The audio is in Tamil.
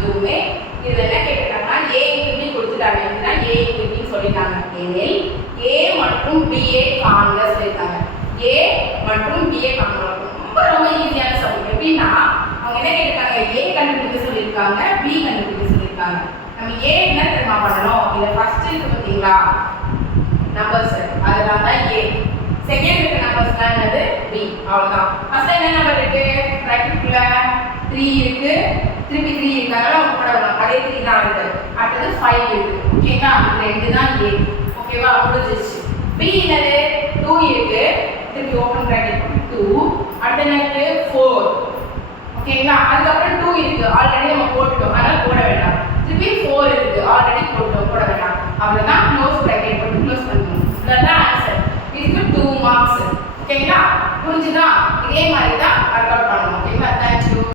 இதுவுமே இதில் என்ன கேட்டுட்டாங்கன்னா ஏ இன்டு கொடுத்துட்டாங்க அப்படின்னா ஏ இன்டு சொல்லிட்டாங்க. எனில் ஏ மற்றும் பிஏ காண்க சொல்லிட்டாங்க ஏ மற்றும் பிஏ காண்க ரொம்ப ரொம்ப ஈஸியான சப்ஜெக்ட் எப்படின்னா அவங்க என்ன கேட்டிருக்காங்க? ஏ கண்டுபிடிக்க சொல்லியிருக்காங்க பி கண்டுபிடிக்க சொல்லியிருக்காங்க. நம்ம ஏ என்ன தெரியுமா பண்ணணும்? இதில் ஃபர்ஸ்ட் இருக்கு பார்த்தீங்களா? நம்பர்ஸ் அதெல்லாம் தான் ஏ செகண்ட் இருக்க நம்பர்ஸ்லாம் என்னது? பி அவ்வளோதான் ஃபர்ஸ்ட் என்ன நம்பர் இருக்குது த்ரீ இருக்கு. திருப்பி த்ரீ இருக்கு அதனால அவங்க கூட அதே த்ரீ தான் இருக்கு. அடுத்தது ஃபைவ் இருக்கு. ஓகேங்களா ரெண்டு தான் ஏ ஓகேவா முடிஞ்சிச்சு பி என்னது? டூ இருக்கு. திருப்பி ஓப்பன் பிராக்கெட் 2 அடுத்து என்ன இருக்கு 4 ஓகேங்களா அதுக்கப்புறம் டூ இருக்கு. ஆல்ரெடி நம்ம போட்டுட்டோம். அதனால போட வேண்டாம். திருப்பி ஃபோர் இருக்கு. ஆல்ரெடி போட்டோம் போட வேண்டாம். அவ்வளோதான் க்ளோஸ் பிராக்கெட் போட்டு க்ளோஸ் பண்ணணும் இதுதான் ஆன்சர் இதுக்கு டூ மார்க்ஸ் ஓகேங்களா புரிஞ்சுதான் இதே மாதிரி தான் ஒர்க் அவுட் பண்ணணும்.